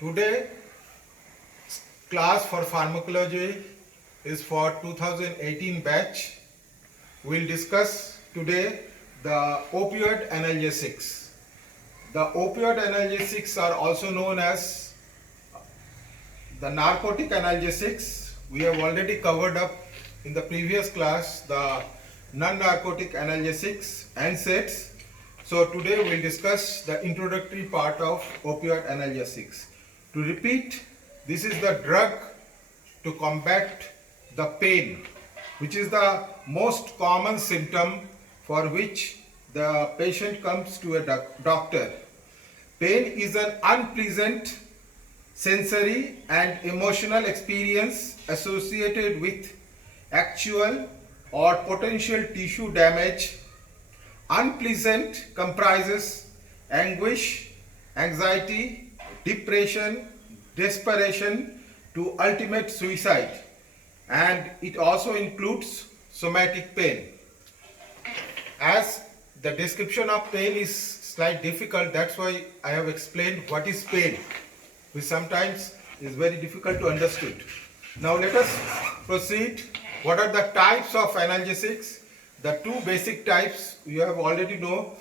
Today class for pharmacology is for 2018 batch. We'll discuss today the opioid analgesics. The opioid analgesics are also known as the narcotic analgesics. We have already covered up in the previous class the non-narcotic analgesics and NSAIDs. So today we'll discuss the introductory part of opioid analgesics. To repeat, this is the drug to combat the pain, which is the most common symptom for which the patient comes to a doctor. Pain is an unpleasant sensory and emotional experience associated with actual or potential tissue damage. Unpleasant comprises anguish, anxiety, depression, desperation to ultimate suicide, and it also includes somatic pain. As the description of pain is slightly difficult, that's why I have explained what is pain, which sometimes is very difficult to understand. Now let us proceed. What are the types of analgesics? The two basic types you have already know,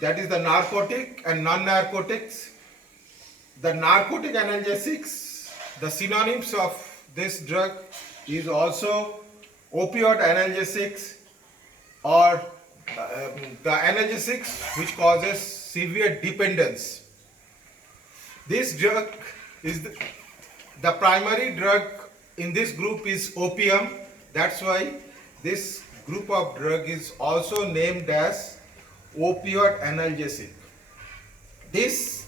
that is the narcotic and non-narcotics. The narcotic analgesics, the synonyms of this drug is also opioid analgesics or the analgesics which causes severe dependence. This drug is the primary drug in this group is opium. That's why this group of drug is also named as opioid analgesic. This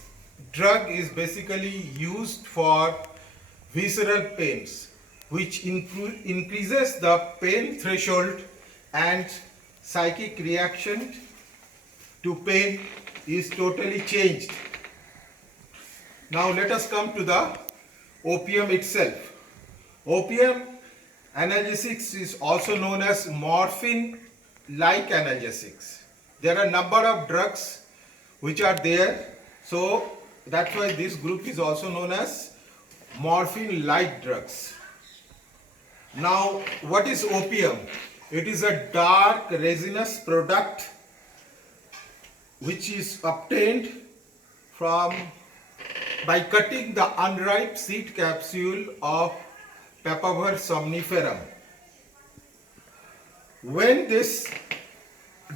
drug is basically used for visceral pains, which increases the pain threshold, and psychic reaction to pain is totally changed. Now let us come to the opium itself. Opium analgesics is also known as morphine-like analgesics. There are a number of drugs which are there, so that's why this group is also known as morphine-like drugs. Now, what is opium? It is a dark resinous product which is obtained by cutting the unripe seed capsule of Papaver somniferum. When this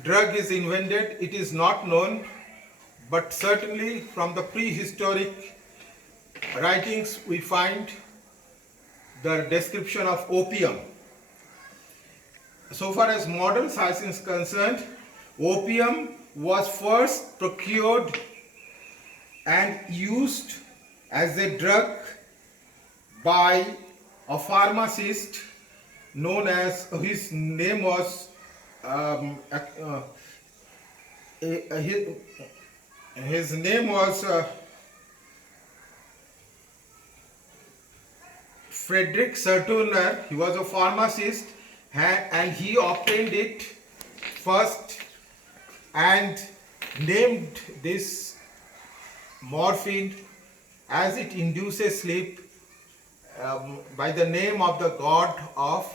drug is invented, it is not known, but certainly from the prehistoric writings we find the description of opium. So far as modern science is concerned, opium was first procured and used as a drug by a pharmacist known as, his name was Frederick Serturner. He was a pharmacist and he obtained it first and named this morphine, as it induces sleep, by the name of the god of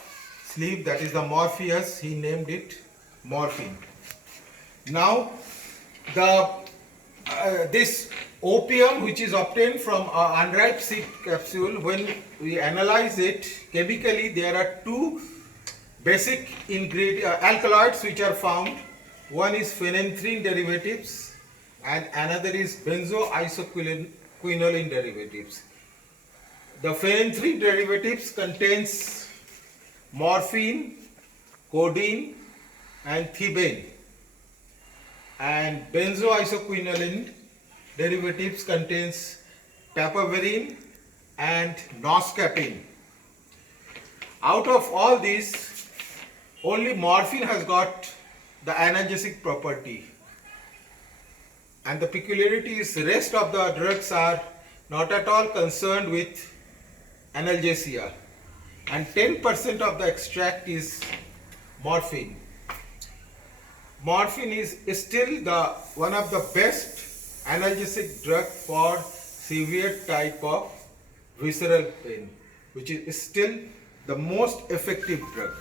sleep, that is the Morpheus. He named it morphine. Now this opium, which is obtained from unripe seed capsule, when we analyze it chemically, there are two basic alkaloids which are found. One is phenanthrene derivatives and another is benzoisoquinoline derivatives. The phenanthrene derivatives contains morphine, codeine and thebaine, and benzoisoquinoline derivatives contains papaverine and noscapine. Out of all these, only morphine has got the analgesic property, and the peculiarity is the rest of the drugs are not at all concerned with analgesia, and 10% of the extract is morphine. Morphine is still one of the best analgesic drug for severe type of visceral pain, which is still the most effective drug.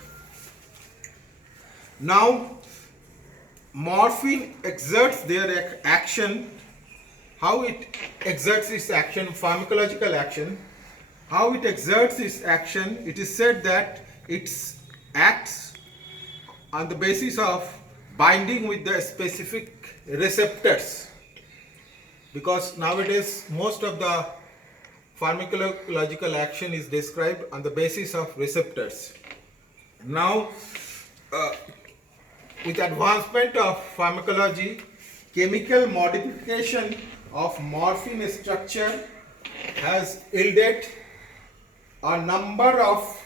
Now, morphine exerts their action. How it exerts its action, pharmacological action, how it exerts its action, it is said that it acts on the basis of binding with the specific receptors, because nowadays most of the pharmacological action is described on the basis of receptors. Now, with advancement of pharmacology, chemical modification of morphine structure has yielded a number of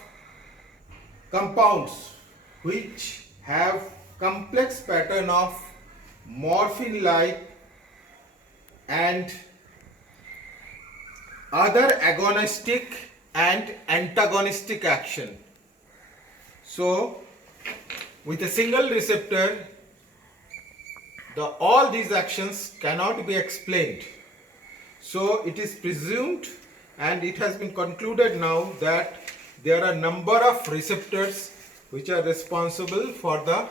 compounds which have complex pattern of morphine-like and other agonistic and antagonistic action. So, with a single receptor, all these actions cannot be explained. So, it is presumed and it has been concluded now that there are a number of receptors which are responsible for the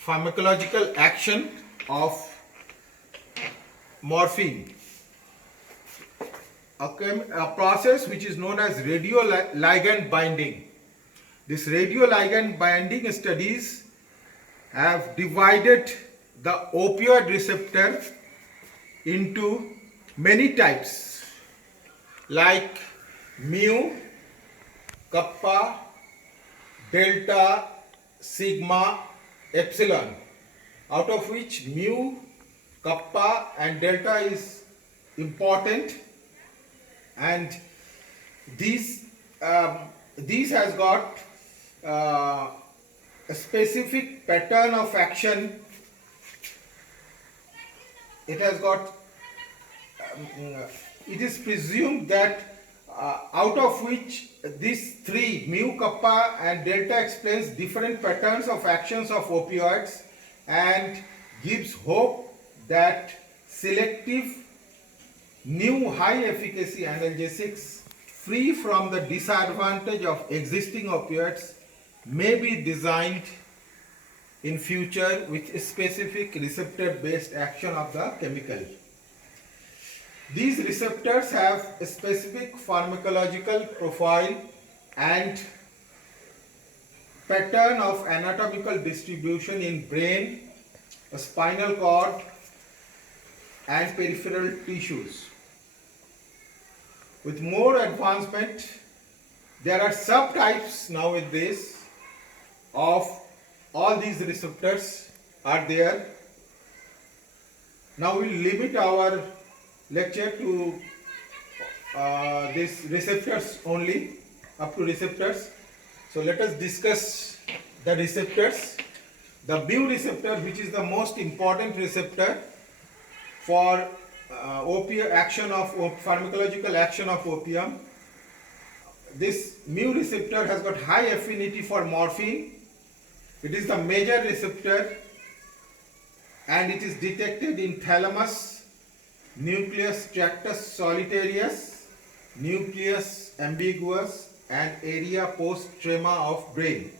pharmacological action of morphine. A process which is known as radioligand binding. This radioligand binding studies have divided the opioid receptor into many types like mu, kappa, delta, sigma, epsilon, out of which mu, kappa and delta is important, and these has got a specific pattern of action. It has got it is presumed that out of which these three, mu, kappa and delta, explains different patterns of actions of opioids and gives hope that selective new high efficacy analgesics free from the disadvantage of existing opioids may be designed in future with specific receptor based action of the chemical. These receptors have a specific pharmacological profile and pattern of anatomical distribution in brain, spinal cord and peripheral tissues. With more advancement, there are subtypes nowadays of all these receptors are there. Now we will limit our lecture to these receptors only, up to receptors. So let us discuss the receptors. The mu receptor, which is the most important receptor for pharmacological action of opium. This mu receptor has got high affinity for morphine. It is the major receptor and it is detected in thalamus, nucleus tractus solitarius, nucleus ambiguous and area post trema of brain.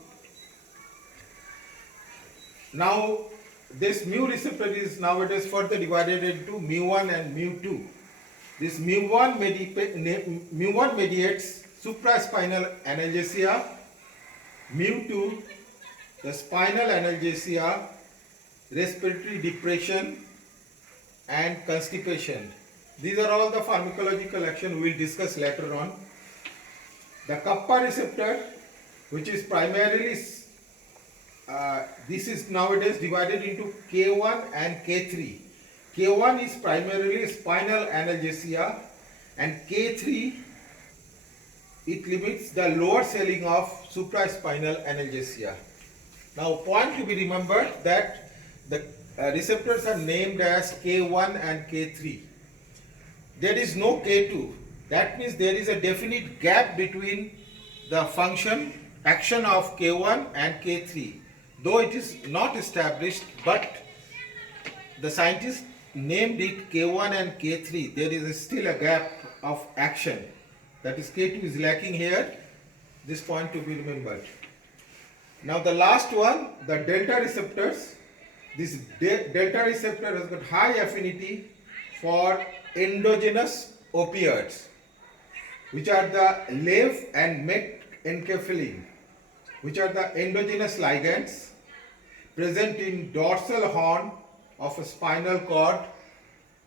Now this mu receptor is nowadays further divided into mu1 and mu2. This mu1 mediates supraspinal analgesia, mu2 the spinal analgesia, respiratory depression and constipation. These are all the pharmacological action we will discuss later on. The kappa receptor, which is primarily this is nowadays divided into K1 and K3. K1 is primarily spinal analgesia and K3 it limits the lower swelling of supraspinal analgesia. Now point to be remembered that the receptors are named as K1 and K3. There is no K2. That means there is a definite gap between the action of K1 and K3. Though it is not established, but the scientists named it K1 and K3, there is still a gap of action. That is K2 is lacking here. This point to be remembered. Now the last one, the delta receptors. This delta receptor has got high affinity for endogenous opioids, which are the LAV and metenkephalin, which are the endogenous ligands present in dorsal horn of a spinal cord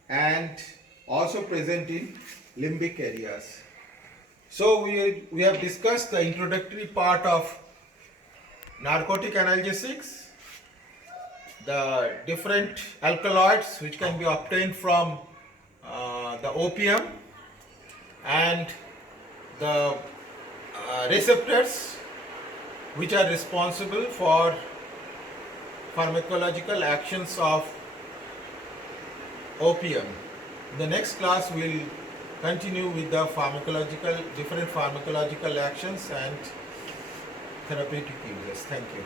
and also present in limbic areas. So we have discussed the introductory part of narcotic analgesics, the different alkaloids which can be obtained from the opium, and the receptors which are responsible for pharmacological actions of opium. In the next class we will continue with the different pharmacological actions and therapeutic uses. Thank you.